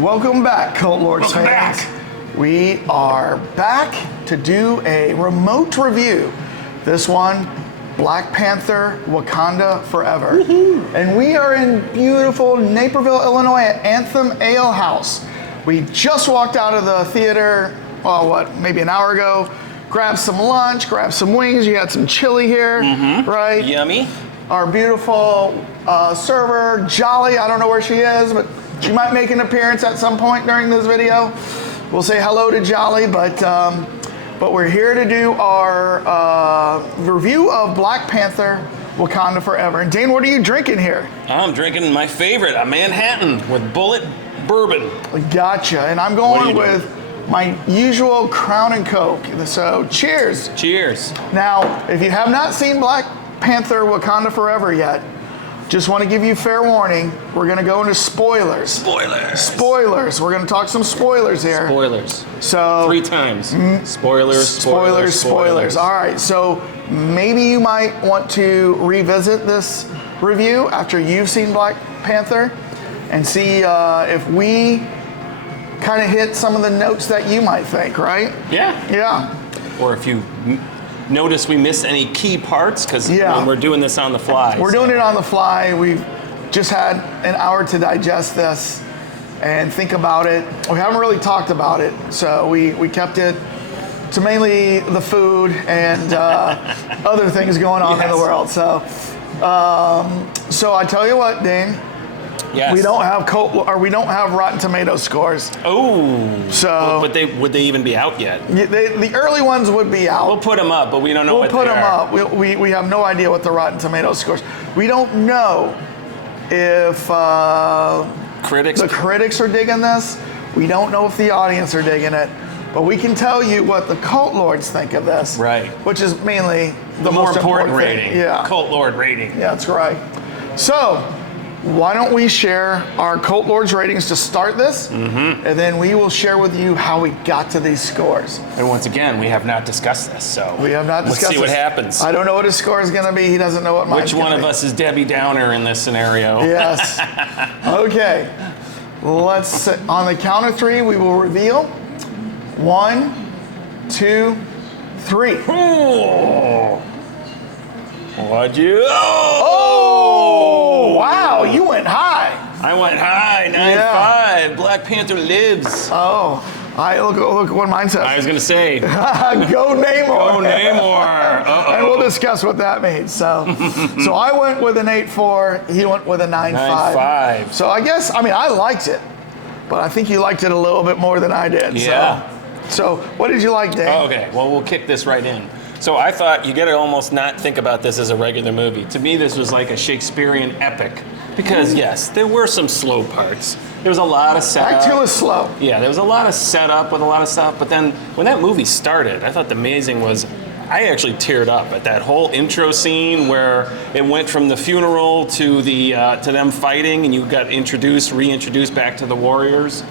Welcome back, Cult Lords Welcome fans. back. We are back to do a remote review. This one, Black Panther, Wakanda Forever. Woo-hoo. And we are in beautiful Naperville, Illinois at Anthem Ale House. We just walked out of the theater, maybe an hour ago. Grabbed some lunch, grabbed some wings. You had some chili here, right? Yummy. Our beautiful server, Jolly, I don't know where she is, but she might make an appearance at some point during this video. We'll say hello to Jolly, but we're here to do our review of Black Panther, Wakanda Forever. And Dane, what are you drinking here? I'm drinking my favorite, a Manhattan with Bullet Bourbon. Gotcha, and I'm going with my usual Crown and Coke. So cheers. Cheers. Now, if you have not seen Black Panther, Wakanda Forever yet, just want to give you fair warning. We're going to go into spoilers. Spoilers. We're going to talk some spoilers here. Spoilers. So 3 times. Spoilers. All right. So maybe you might want to revisit this review after you've seen Black Panther and see if we kind of hit some of the notes that you might think, right? Yeah. Or if you notice we missed any key parts, because we're doing this on the fly. We're doing it on the fly. We've just had an hour to digest this and think about it. We haven't really talked about it, so we kept it to mainly the food and other things going on in the world. So I tell you what, Dane. Yes. We don't have Rotten Tomatoes scores. Oh. So, but would they even be out yet? The early ones would be out. We'll put them up, but we don't know what they are. We'll put them up. We have no idea what the Rotten Tomatoes scores. We don't know if the critics are digging this. We don't know if the audience are digging it. But we can tell you what the Cult Lords think of this. Right. Which is mainly the more most important thing. rating. Yeah. Cult Lord rating. Yeah, that's right. So, why don't we share our Cult Lords ratings to start this, and then we will share with you how we got to these scores. And once again, we have not discussed this, so we have not discussed let's see what happens. I don't know what his score is going to be. He doesn't know what mine is. Which one of us is Debbie Downer in this scenario? Yes. Okay. Let's on the count of 3, we will reveal. 1, 2, 3. Oh. What'd you? Oh! Wow, you went high. I went high, 9.5. Black Panther lives. Oh, look what mine says. I was gonna say, go Namor. Go Namor. Uh-oh. And we'll discuss what that means. So I went with an 8.4. He went with a 9.5. 9.5. So I guess, I liked it, but I think you liked it a little bit more than I did. Yeah. So what did you like, Dave? Oh, okay, well, we'll kick this right in. So I thought you gotta almost not think about this as a regular movie. To me, this was like a Shakespearean epic. Because yes, there were some slow parts. There was a lot of setup. Act 2 was slow. Yeah, there was a lot of setup with a lot of stuff. But then when that movie started, I thought the amazing was I actually teared up at that whole intro scene where it went from the funeral to the to them fighting, and you got reintroduced back to the warriors.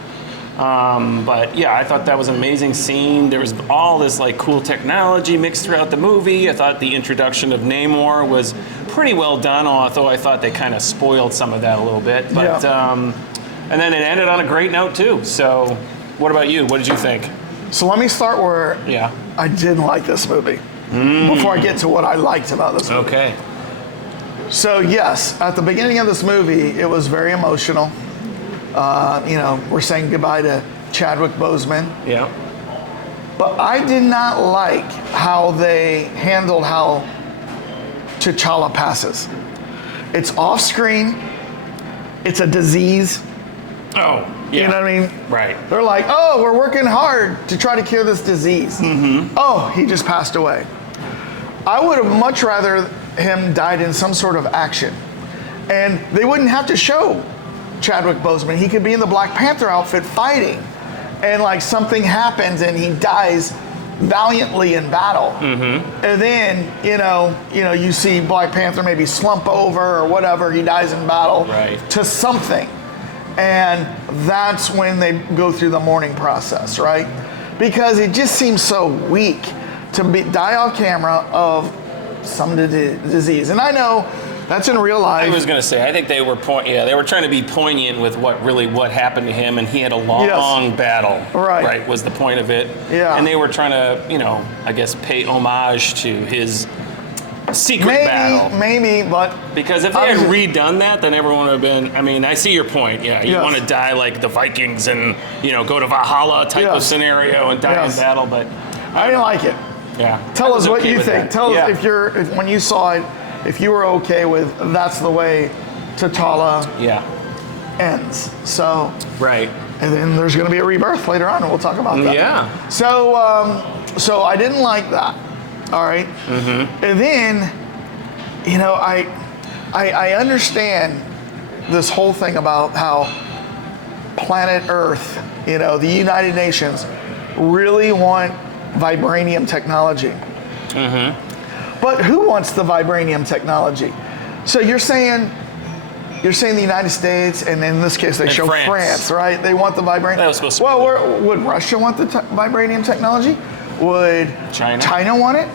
But yeah, I thought that was an amazing scene. There was all this like cool technology mixed throughout the movie. I thought the introduction of Namor was pretty well done, although I thought they kind of spoiled some of that a little bit. But and then it ended on a great note too. So what about you? What did you think? So let me start where I didn't like this movie before I get to what I liked about this movie. Okay. So yes, at the beginning of this movie, it was very emotional. We're saying goodbye to Chadwick Boseman. Yeah. But I did not like how they handled how T'Challa passes. It's off screen. It's a disease. Oh, yeah. You know what I mean? Right. They're like, oh, we're working hard to try to cure this disease. Oh, he just passed away. I would have much rather him died in some sort of action. And they wouldn't have to show Chadwick Boseman. He could be in the Black Panther outfit fighting, and like something happens and he dies valiantly in battle. And then you see Black Panther maybe slump over or whatever, he dies in battle to something, and that's when they go through the mourning process, right? Because it just seems so weak to die off camera of some disease. And I know That's in real life. I was gonna say, I think they were they were trying to be poignant with what happened to him, and he had a long battle. Right. Was the point of it. Yeah. And they were trying to, I guess, pay homage to his secret battle. Maybe, but because if they had redone that, then everyone would have been. I mean, I see your point. Yeah, you want to die like the Vikings and go to Valhalla type of scenario and die in battle, but I didn't like it. Yeah. Tell us what you think. That. Tell us if when you saw it, if you were okay with that's the way T'Challa ends. So right. And then there's going to be a rebirth later on, and we'll talk about that. Yeah. So I didn't like that. All right. Mm-hmm. And then, I understand this whole thing about how planet Earth, the United Nations, really want vibranium technology. Mm-hmm. But who wants the vibranium technology? So you're saying the United States, and in this case they show France, right? They want the vibranium. That was supposed to be would Russia want the vibranium technology? Would China want it?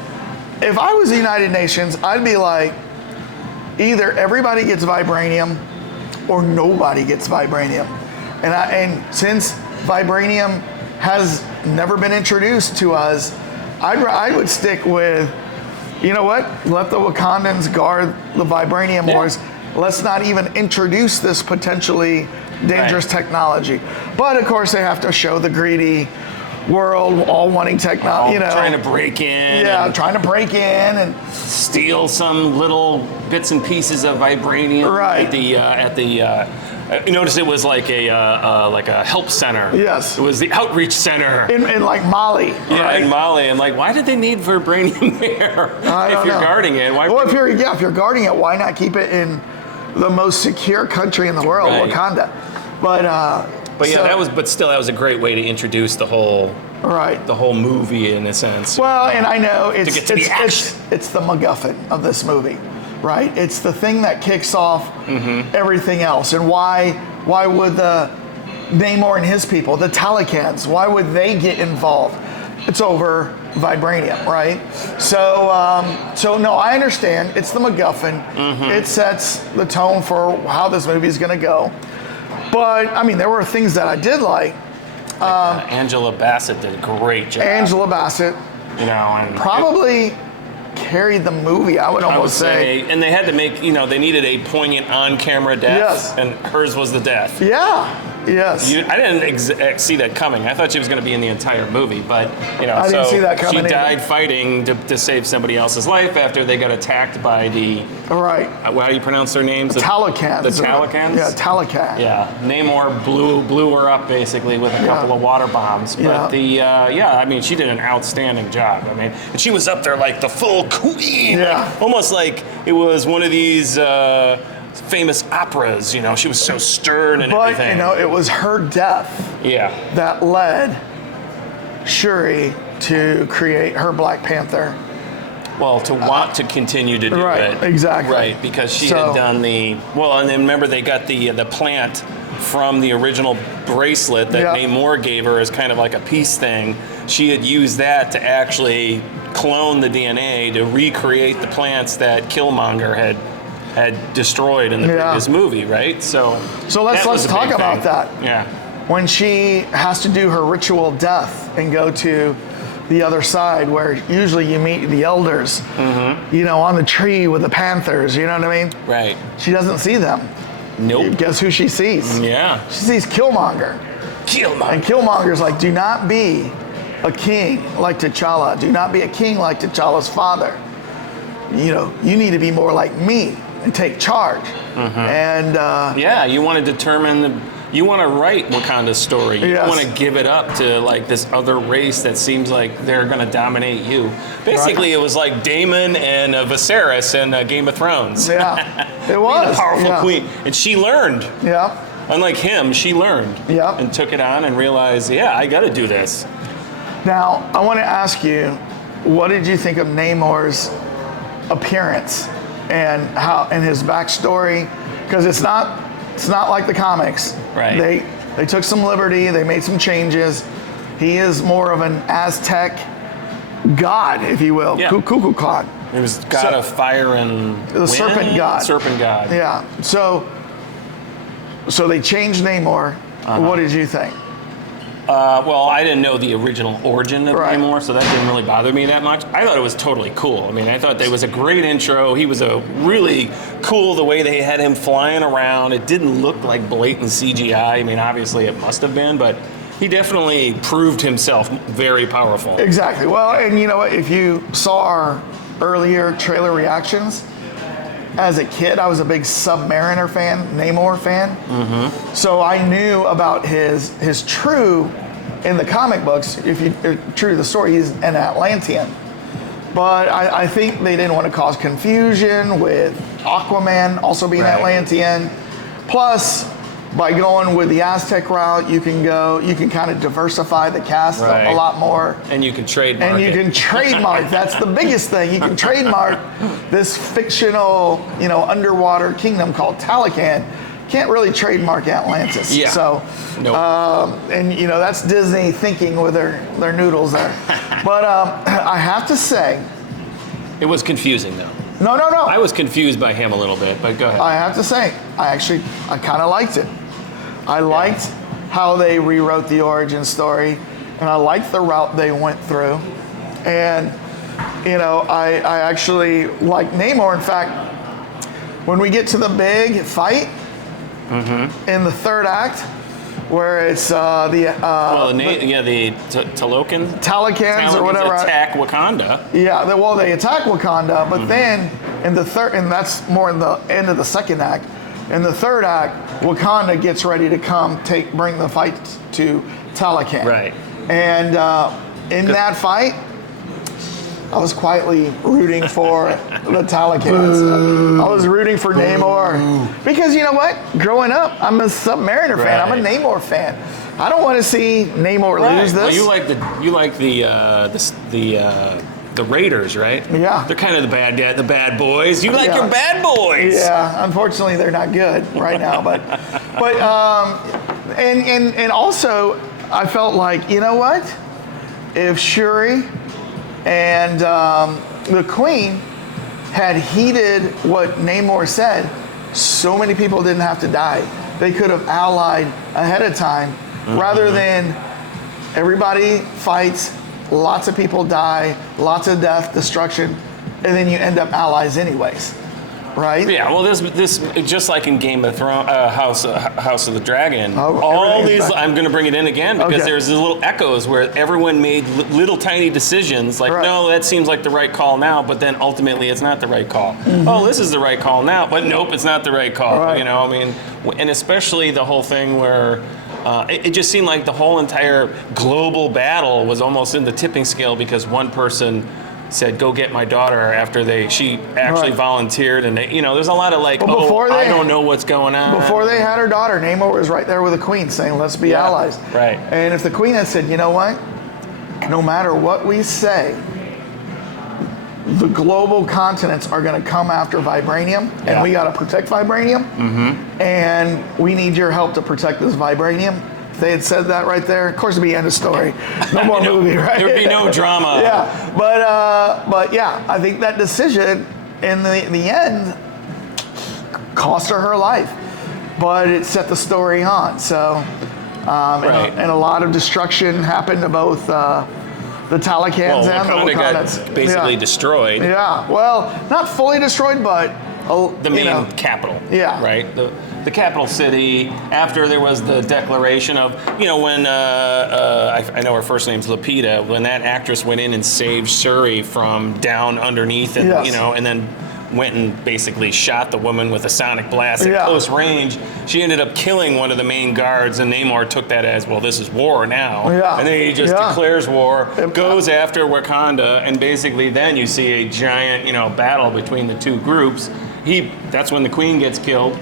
If I was the United Nations, I'd be like, either everybody gets vibranium or nobody gets vibranium. And since vibranium has never been introduced to us, I would stick with, what? Let the Wakandans guard the vibranium wars. Let's not even introduce this potentially dangerous technology. But of course, they have to show the greedy world all wanting technology. Trying to break in. Yeah, trying to break in and steal some little bits and pieces of vibranium. Right. You notice it was like a help center. Yes. It was the outreach center. In like Mali. Yeah, right? in Mali. And why did they need vibranium there? If you're guarding it, why? Well, if you're guarding it, why not keep it in the most secure country in the world, Wakanda? But yeah, that was a great way to introduce the whole movie in a sense. Well, and I know it's the MacGuffin of this movie, right? It's the thing that kicks off everything else. And why would the Namor and his people, the Talakans, why would they get involved? It's over vibranium, right? So no, I understand. It's the MacGuffin. Mm-hmm. It sets the tone for how this movie is going to go. But I mean, there were things that I did like. Angela Bassett did a great job. Angela Bassett, and probably carried the movie. I would almost say. And they had to make, they needed a poignant on-camera death. Yes. And hers was the death. Yeah. Yes. I didn't see that coming. I thought she was going to be in the entire movie, but I didn't see that coming. She died fighting to save somebody else's life after they got attacked by the. Right. How do you pronounce their names? The Talakans. The Talakans. Yeah, Talakan. Yeah. Namor blew her up basically with a couple of water bombs, but I mean, she did an outstanding job. I mean, and she was up there like the full queen, almost like it was one of these. Famous operas, she was so stern and everything. But, it was her death that led Shuri to create her Black Panther. Well, to want to continue to do it. Exactly. Right, because she had done and then remember they got the plant from the original bracelet that Namor gave her as kind of like a peace thing. She had used that to actually clone the DNA to recreate the plants that Killmonger had destroyed in the previous movie, right? So let's talk about that. Yeah. When she has to do her ritual death and go to the other side where usually you meet the elders, on the tree with the Panthers, you know what I mean? Right. She doesn't see them. Nope. Guess who she sees? Yeah. She sees Killmonger. And Killmonger's like, do not be a king like T'Challa. Do not be a king like T'Challa's father. You need to be more like me and take charge. And you want to determine you want to write Wakanda's story. You don't want to give it up to like this other race that seems like they're going to dominate you. Basically, it was like Daemon and Viserys in Game of Thrones. Yeah, it was a powerful queen, and she learned. Yeah. Unlike him, she learned. Yeah. And took it on and realized, I got to do this. Now, I want to ask you, what did you think of Namor's appearance and his backstory? Because it's not like the comics. Right. They took some liberty. They made some changes. He is more of an Aztec god, if you will, Kukulkan, It was god of fire and the wind? serpent god. Serpent god. Yeah. So they changed Namor. What did you think? Well, I didn't know the original origin of Right. Namor, so that didn't really bother me that much. I thought it was totally cool. I mean, I thought that was a great intro. He was a really cool the way they had him flying around. It didn't look like blatant CGI. I mean, obviously it must have been, but he definitely proved himself very powerful. Exactly. Well, and you know what? If you saw our earlier trailer reactions, as a kid, I was a big Submariner fan, Namor fan. So I knew about his true, in the comic books, if you true to the story, he's an Atlantean. But I think they didn't want to cause confusion with Aquaman also being Right. Atlantean. Plus, by going with the Aztec route, you can kind of diversify the cast Right. a lot more. And you can trademark And you it. can trademark. That's the biggest thing. You can trademark this fictional, underwater kingdom called Talocan. Can't really trademark Atlantis. Yeah. So, Nope. and that's Disney thinking with their noodles there. But I have to say, It was confusing, though. no. I was confused by him a little bit, but go ahead. I have to say, I kind of liked it. I liked how they rewrote the origin story, and I liked the route they went through. And, I actually like Namor. In fact, when we get to the big fight in the third act, where it's the Talocan Talocans or whatever. attack Wakanda. Yeah, they attack Wakanda, but then in the third, and that's more in the end of the second act. In the third act, Wakanda gets ready to bring the fight to Talocan. Right. And in that fight, I was quietly rooting for the Talocans. I was rooting for Namor because you know what? Growing up, I'm a Submariner fan. I'm a Right. Namor fan. I don't want to see Namor lose this. Well, you like the Raiders, right? Yeah. They're kind of the bad boys. You like Yeah. your bad boys. Yeah, unfortunately, they're not good right now. But and also, I felt like, you know what? If Shuri and the Queen had heeded what Namor said, so many people didn't have to die. They could have allied ahead of time, rather than everybody fights, lots of people die, lots of death, destruction, and then you end up allies anyways, right? Yeah, well, this just like in Game of Thrones, House of the Dragon. Oh, all everything's these, back. I'm going to bring it in again because Okay. there's these little echoes where everyone made little tiny decisions. Like, Right. no, that seems like the right call now, but then ultimately it's not the right call. Oh, this is the right call now, but nope, it's not the right call. Right. And especially the whole thing where. It just seemed like the whole entire global battle was almost in the tipping scale because one person said, "Go get my daughter," after she actually Right. volunteered, and there's a lot of like, But before I they- don't know what's going on. Before they had her daughter, Namor was right there with the Queen saying, let's be Yeah, allies. right. And if the Queen had said, you know what? No matter what we say, the global continents are going to come after vibranium, and Yeah. we got to protect vibranium, and we need your help to protect this vibranium. If they had said that right there, of course it'd be end of story. No more movie, right? There would be no drama. Yeah, but yeah, I think that decision in the end cost her life, but it set the story on. So, Right. and a lot of destruction happened to both the Talocans and the Wakanda Wakandans. got basically Yeah. destroyed. Yeah, well, not fully destroyed, but The main capital. Yeah. Right? The capital city, after there was the declaration of, when, I know her first name's Letitia, when that actress went in and saved Shuri from down underneath and, Yes. and then went and basically shot the woman with a sonic blast at Yeah. close range. She ended up killing one of the main guards, and Namor took that as, well, this is war now. Yeah. And then he just Yeah. declares war, goes after Wakanda, and basically then you see a giant, battle between the two groups. That's when the Queen gets killed.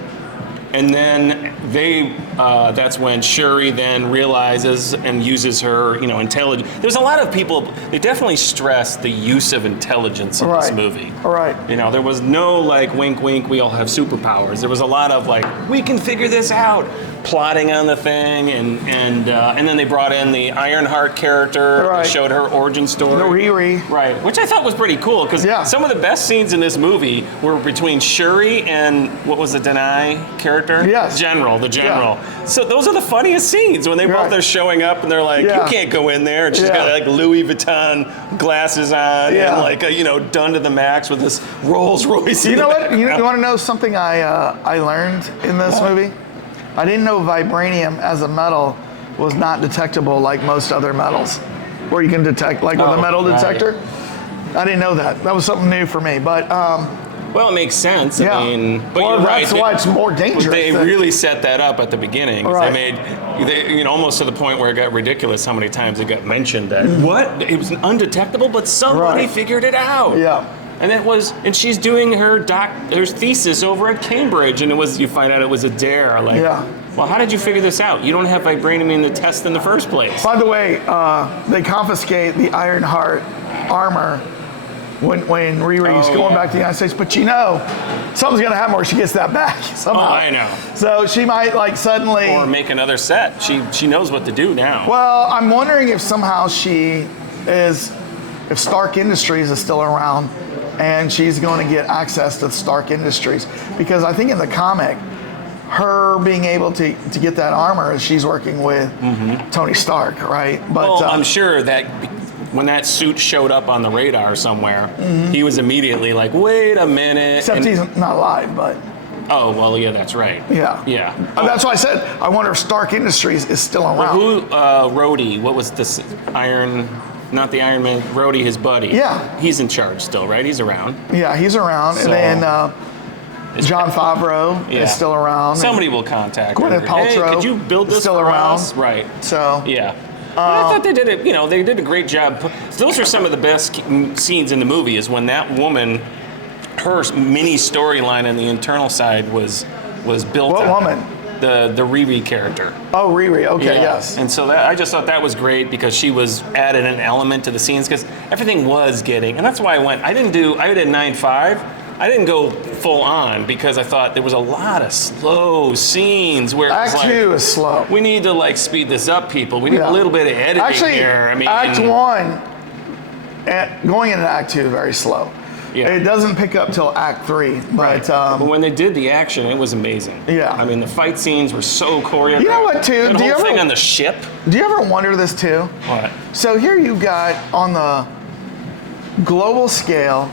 And then that's when Shuri then realizes and uses her, intelligence. There's a lot of people, they definitely stress the use of intelligence in this movie. Right. There was no like wink wink, we all have superpowers. There was a lot of like, we can figure this out, plotting on the thing, and then they brought in the Ironheart character, Right. showed her origin story. Riri. Right, which I thought was pretty cool, because some of the best scenes in this movie were between Shuri and, what was the Denai character? Yes. The general. Yeah. So those are the funniest scenes, when they both are showing up and they're like, you can't go in there, and she's got like Louis Vuitton glasses on, and like, done to the max with this Rolls Royce. You know what? You want to know something I learned in this movie? I didn't know vibranium as a metal was not detectable like most other metals, where you can detect, like with a metal detector. I didn't know that. That was something new for me. But well, it makes sense. Yeah. I mean, but well, you're that's right. why it's more dangerous. They really set that up at the beginning. Right. They made, almost to the point where it got ridiculous how many times it got mentioned that it was undetectable, but somebody figured it out. Yeah. And she's doing her thesis over at Cambridge, and you find out it was a dare. Like, well, how did you figure this out? You don't have vibranium in the test in the first place. By the way, they confiscate the Ironheart armor when Riri's going back to the United States, but something's gonna happen where she gets that back somehow. Oh, I know. So she might like suddenly or make another set. She knows what to do now. Well, I'm wondering if somehow if Stark Industries is still around, and she's going to get access to Stark Industries, because I think in the comic, her being able to get that armor, she's working with Tony Stark, right? But well, I'm sure that when that suit showed up on the radar somewhere, he was immediately like, wait a minute. Except he's not alive, but... Oh, well, yeah, that's right. Yeah. Yeah. That's why I said, I wonder if Stark Industries is still around. Well, Rhodey, what was this? Not the Iron Man, Rhodey, his buddy. Yeah. He's in charge still, right? He's around. Yeah, he's around. So, and then John Favreau is still around. Somebody will contact Gwyneth Paltrow. Hey, could you build this still for around? us? Right. So. Yeah. I thought they did it. They did a great job. Those are some of the best scenes in the movie. Is when that woman, her mini storyline on the internal side was built. What on. woman? The Riri character. Oh, Riri. Okay, yes. And so I just thought that was great, because she was added an element to the scenes, because everything was getting, and that's why I did 9.5. I didn't go full on, because I thought there was a lot of slow scenes where Act 2 is slow. We need to speed this up, people. We need a little bit of editing here. I mean, Act 1, going into Act 2 is very slow. Yeah. It doesn't pick up till Act 3, but but when they did the action, it was amazing. Yeah. I mean, the fight scenes were so choreographed. You know what, too? That whole thing on the ship. Do you ever wonder this too? What? So here you've got, on the global scale,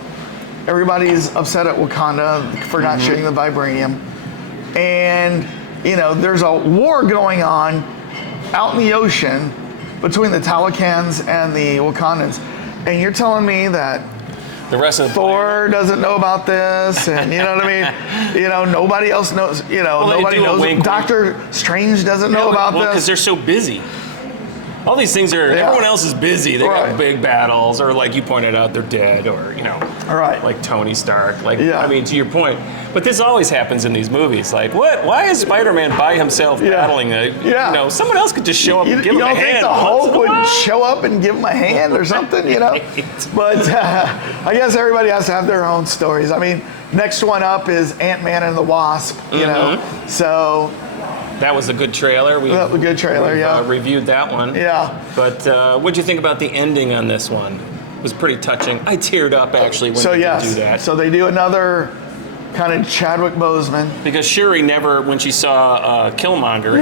everybody's upset at Wakanda for not shooting the vibranium, and there's a war going on out in the ocean between the Talokans and the Wakandans, and you're telling me that the rest of the Thor doesn't know about this, and you know what I mean? Nobody else knows. Nobody knows. Doctor Strange doesn't know about this because they're so busy. All these things are. Yeah. Everyone else is busy. They got big battles, or like you pointed out, they're dead, or like Tony Stark. I mean, to your point. But this always happens in these movies. Like, what? Why is Spider-Man by himself battling? Someone else could just show up and give him a hand. You don't think the Hulk would show up and give him a hand or something? But I guess everybody has to have their own stories. I mean, next one up is Ant-Man and the Wasp. So. That was a good trailer. A good trailer, reviewed that one. Yeah. But what'd you think about the ending on this one? It was pretty touching. I teared up, actually, when they do that. So they do another kind of Chadwick Boseman. Because Shuri never, when she saw Killmonger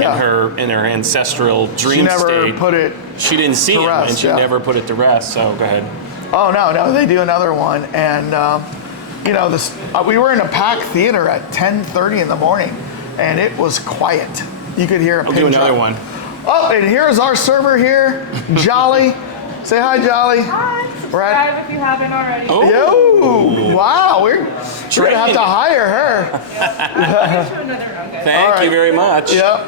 in her ancestral dream state, she didn't see him, and she never put it to rest. So go ahead. Oh, no, they do another one. And, we were in a packed theater at 10:30 in the morning. And it was quiet. You could hear a pin do another drop. one. Oh, and here's our server here, Jolly. Say hi, Jolly. Hi. Subscribe if you haven't already. Oh. Yo, wow. We're gonna have to hire her. Get you another round, guys. Thank you very much. Yep.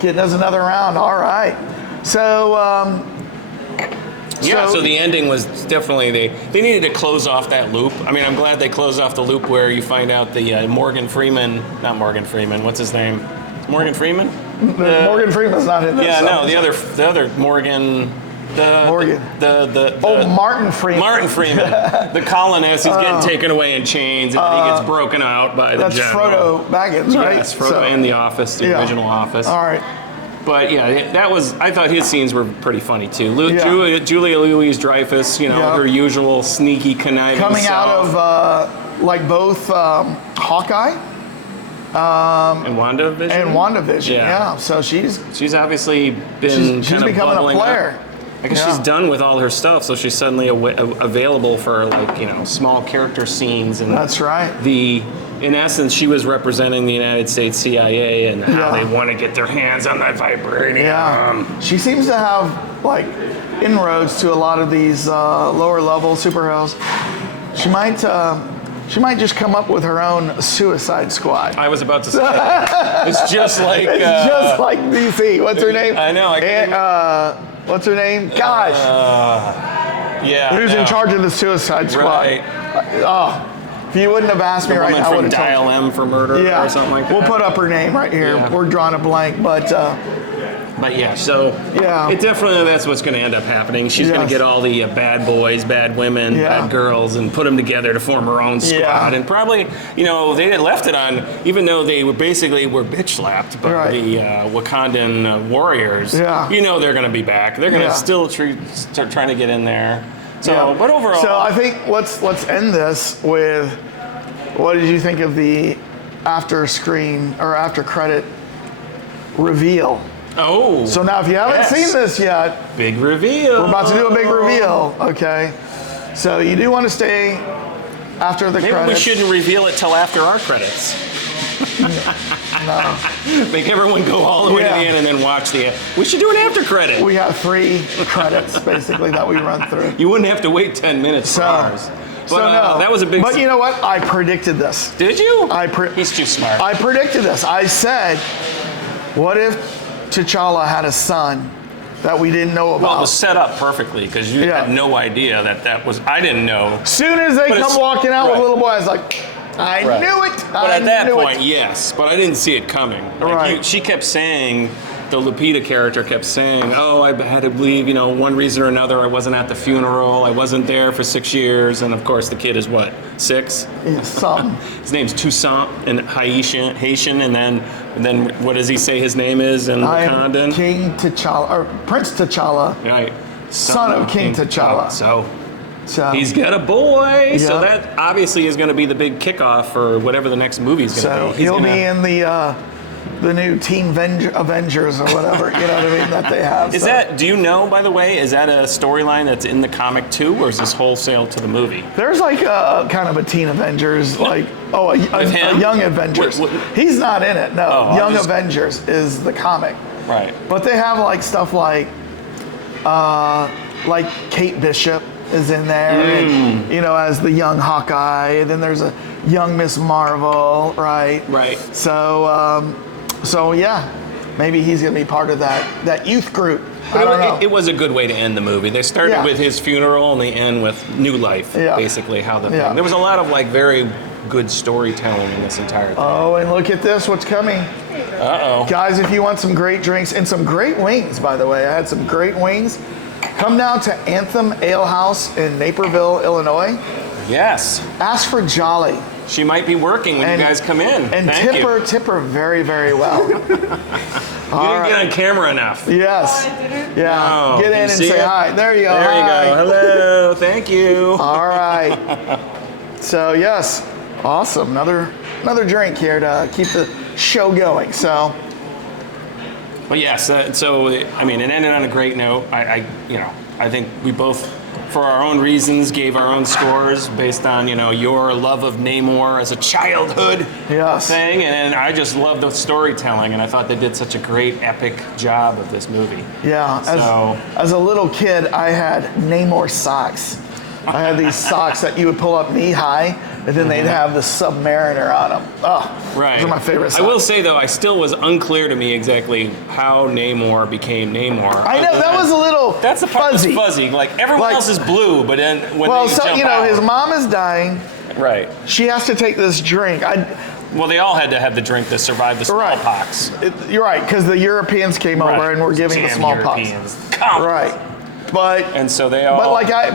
Getting us another round. All right. So Yeah, so the ending was definitely, they needed to close off that loop. I mean, I'm glad they closed off the loop where you find out the Morgan Freeman, not Morgan Freeman, what's his name? Morgan Freeman? Morgan Freeman's not in this. Yeah, no, the other Morgan. Morgan. Martin Freeman. Martin Freeman. The colonist, he's getting taken away in chains, and then he gets broken out by the That's general. Frodo Baggins, right? Yes, Frodo in the office, the original office. All right. But yeah, I thought his scenes were pretty funny too. Yeah. Julia Louis-Dreyfus, her usual sneaky, conniving Coming self. out of both Hawkeye and WandaVision. Yeah. So she's obviously been she's kind of becoming a bubbling player. up. I guess she's done with all her stuff, so she's suddenly available for small character scenes. And that's right. In essence, she was representing the United States CIA and how they want to get their hands on that vibranium. Yeah. She seems to have inroads to a lot of these lower level superheroes. She might just come up with her own Suicide Squad. I was about to say that. It's just like just like DC. What's her name? I know. What's her name? Gosh. Who's in charge of the Suicide Squad? Right. If you wouldn't have asked me right now, I would have told you. Dial M for murder or something like that. We'll put up her name right here. Yeah. We're drawing a blank, but it definitely, that's what's going to end up happening. She's going to get all the bad boys, bad women, bad girls, and put them together to form her own squad. And probably, they left it on, even though they were bitch slapped by the Wakandan warriors. Yeah. They're going to be back. They're going to still start trying to get in there. So, but overall, so I think let's end this with, what did you think of the after credit reveal? Oh. So now, if you haven't seen this yet, big reveal. We're about to do a big reveal. Okay. So you do want to stay after the credits. Maybe we shouldn't reveal it till after our credits. No. Make everyone go all the way to the end and then watch the end. We should do an after credit. We have 3 credits basically that we run through. You wouldn't have to wait 10 minutes for ours. But that was a big. But you know what? I predicted this. Did you? He's too smart. I predicted this. I said, what if T'Challa had a son that we didn't know about? Well, it was set up perfectly because you had no idea that was. I didn't know. Soon as they come walking out with a little boy, I was like, I knew it. But at that point, yes. But I didn't see it coming. She kept saying. The Lupita character kept saying, I had to leave, one reason or another. I wasn't at the funeral. I wasn't there for 6 years. And of course, the kid is what, 6? Yeah, something. His name's Toussaint and Haitian. And then what does he say his name is in Wakandan? King T'Challa, or Prince T'Challa. Right. Son of King T'Challa. So he's got a boy. Yeah. So that obviously is going to be the big kickoff for whatever the next movie is going to be. He'll be in the new Team Avengers or whatever, you know what I mean, that they have. Do you know, by the way, is that a storyline that's in the comic too, or is this wholesale to the movie? There's kind of a Teen Avengers, a Young Avengers. He's not in it, no. Young Avengers is the comic. Right. But they have stuff like Kate Bishop is in there, and, as the young Hawkeye, and then there's a young Miss Marvel, right? Right. So yeah, maybe he's going to be part of that youth group. But it was a good way to end the movie. They started with his funeral and they end with new life, basically, how the thing. There was a lot of very good storytelling in this entire thing. Oh, and look at this, what's coming. Uh-oh. Guys, if you want some great drinks and some great wings, by the way, I had some great wings. Come down to Anthem Ale House in Naperville, Illinois. Yes. Ask for Jolly. She might be working when you guys come in. And tip her very, very well. You didn't get on camera enough. Yes. Yeah. Get in and say hi. There you go. There you go. Hello. Thank you. All right. So yes, awesome. Another drink here to keep the show going. So. But yes. It ended on a great note. I think we both, for our own reasons, gave our own scores based on, your love of Namor as a childhood thing. And I just love the storytelling, and I thought they did such a great, epic job of this movie. Yeah. As a little kid, I had Namor socks. I had these socks that you would pull up knee high and then they'd have the Submariner on them. Oh, Right. those are my favorite I songs. will say though, I still was unclear to me exactly how Namor became Namor. I know that was a little That's the part fuzzy. that's fuzzy. Like everyone Like- else is blue, but then when Well, they so jump you know, out, his mom is dying. right. She has to take this drink. Well, they all had to have the drink to survive the Right. smallpox. You're right, because the Europeans came over Right. and were giving the Damn smallpox. Europeans. Come. Right, but And so they all.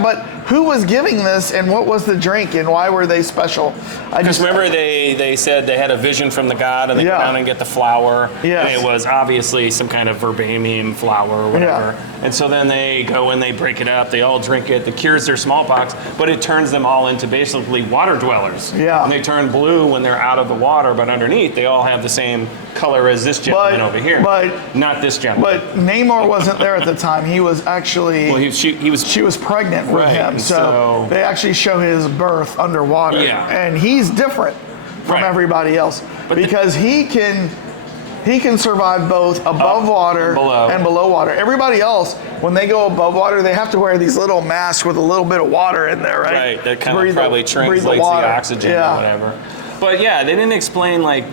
but who was giving this, and what was the drink, and why were they special? I Because just remember they said they had a vision from the god and they go Yeah. down and get the flower. Yes. And it was obviously some kind of verbanium flower or whatever. And so then they go and they break it up, they all drink it, it cures their smallpox, but it turns them all into basically water dwellers. Yeah. And they turn blue when they're out of the water, but underneath they all have the same color as this gentleman over here. but- not this gentleman. But Namor wasn't there at the time. He was actually well, he was she was pregnant with Right, him, and so so- they actually show his birth underwater, Yeah. and he's different from Right. everybody else But because he can survive both above water and below water. Everybody else, when they go above water, they have to wear these little masks with a little bit of water in there, right? Right, that To kind breathe of the- probably breathe translates the water. oxygen Yeah. or whatever. But yeah, they didn't explain like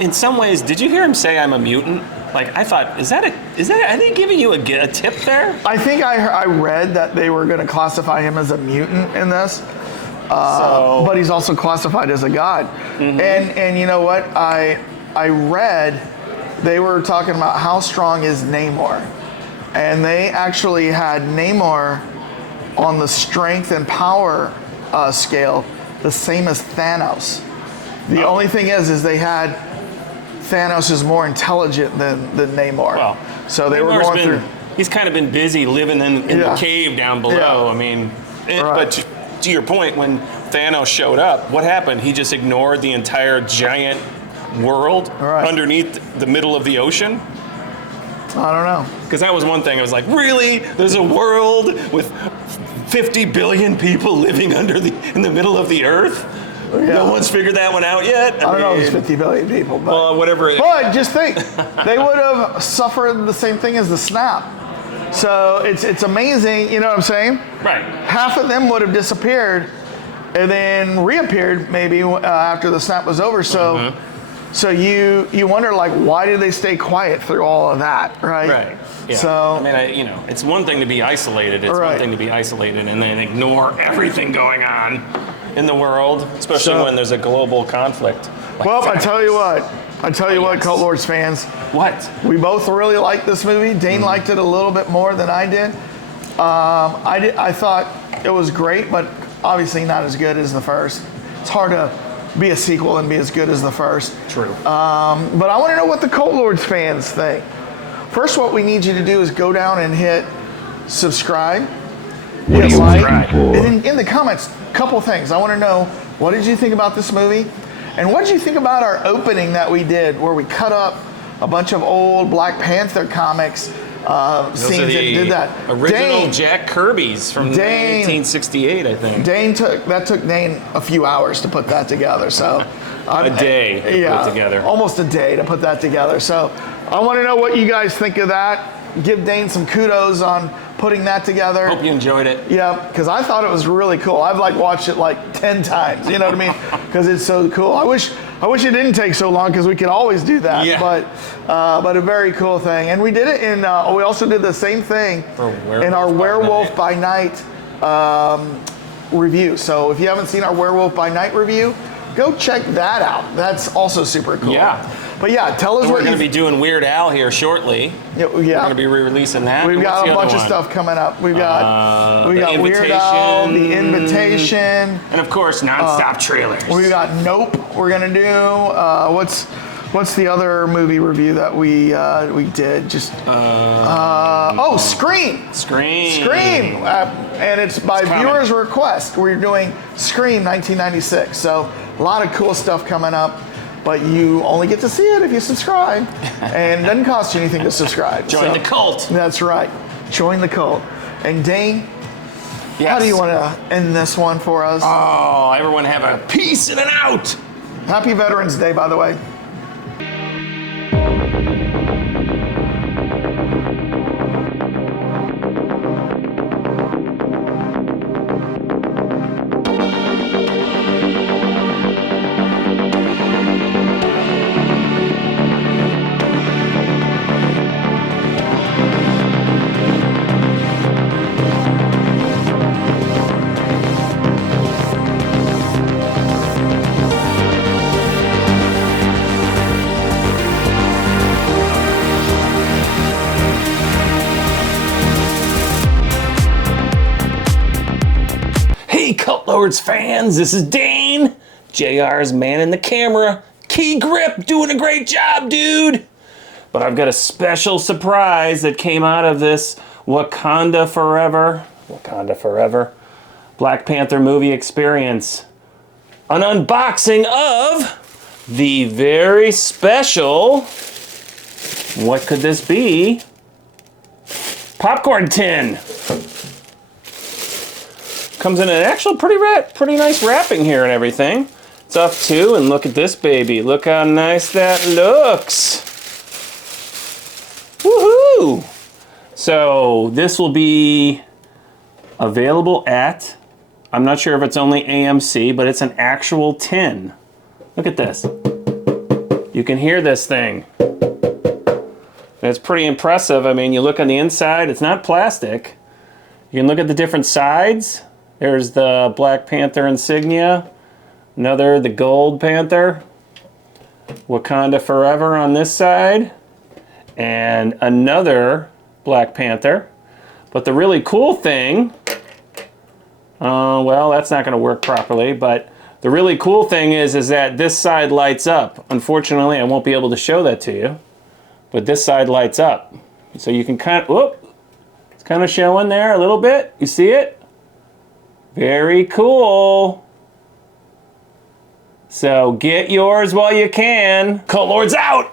in some ways, did you hear him say I'm a mutant? Like I thought, is that are they giving you a tip there? I think I read that they were going to classify him as a mutant in this. But he's also classified as a god. And you know what? I read they were talking about how strong is Namor. And they actually had Namor on the strength and power scale the same as Thanos. The only thing is they had Thanos is more intelligent than Namor. Well, so they were Namar's going through. He's kind of been busy living in the Yeah. cave down below. Yeah. I mean, Right. but to your point, when Thanos showed up, what happened? He just ignored the entire giant world Right. underneath the middle of the ocean. I don't know. Because that was one thing. I was like, really? There's a world with 50 billion people living in the middle of the earth? Yeah. No one's figured that one out yet? I don't know if it's mean, 50 billion people, but. Well, whatever. But just think, they would have suffered the same thing as the snap. So it's amazing, you know what I'm saying? Right. Half of them would have disappeared and then reappeared maybe after the snap was over. So so you wonder like why did they stay quiet through all of that, right? Right. Yeah. So I mean, it's one thing to be isolated. It's Right. one thing to be isolated and then ignore everything going on in the world, especially So- when there's a global conflict. like well, I that. tell you what, Yes. Cult Lords fans, What? we both really liked this movie. Dane liked it a little bit more than I did. I thought it was great, but obviously not as good as the first. It's hard to be a sequel and be as good as the first. True. But I want to know what the Cult Lords fans think. First, what we need you to do is go down and hit subscribe. What hit do you like, subscribe for? and in the comments, a couple things. I want to know, what did you think about this movie? And what did you think about our opening that we did where we cut up a bunch of old Black Panther comics Those scenes are and the did that? original Dane, Jack Kirby's from Dane. 1868, I think. Dane took Dane a few hours to put that together. So A day to put it together. almost a day to put that together. So I want to know what you guys think of that. Give Dane some kudos on putting that together. Hope you enjoyed it. Yeah, because I thought it was really cool. I've like watched it like 10 times. You know what I mean? Because it's so cool. I wish it didn't take so long because we could always do that. Yeah. But a very cool thing. And we did it in. We also did the same thing in our Werewolf by Night review. So if you haven't seen our Werewolf by Night review, go check that out. That's also super cool. Yeah. But yeah, tell us And what we're going to you be doing Weird Al here shortly. Yeah, We're going to be re-releasing that. We've And got what's a the bunch other of one? stuff coming up. We've got The Weird Al, The Invitation. Invitation. And of course, non-stop trailers. We got Nope. We're gonna do what's the other movie review that we did? Just Scream. Scream. And it's by coming. viewers' request. We're doing Scream 1996. So a lot of cool stuff coming up. But you only get to see it if you subscribe, and it doesn't cost you anything to subscribe. Join the cult. That's right. Join the cult. And Dane, how do you want to end this one for us? Oh, everyone have a peace and an out. Happy Veterans Day, by the way. Lords fans, this is Dane. JR's man in the camera. Key grip, doing a great job, dude. But I've got a special surprise that came out of this Wakanda Forever Black Panther movie experience. An unboxing of the very special, what could this be? Popcorn tin. Comes in an actual pretty nice wrapping here and everything. It's off too, and look at this baby. Look how nice that looks. Woohoo! So this will be available at, I'm not sure if it's only AMC, but it's an actual tin. Look at this. You can hear this thing. It's pretty impressive. I mean, you look on the inside, it's not plastic. You can look at the different sides. There's the Black Panther insignia. The gold Panther. Wakanda Forever on this side. And another Black Panther. But the really cool thing, well, that's not going to work properly, but the really cool thing is that this side lights up. Unfortunately, I won't be able to show that to you, but this side lights up. So you can it's kind of showing there a little bit. You see it? Very cool. So get yours while you can. Cult Lords out!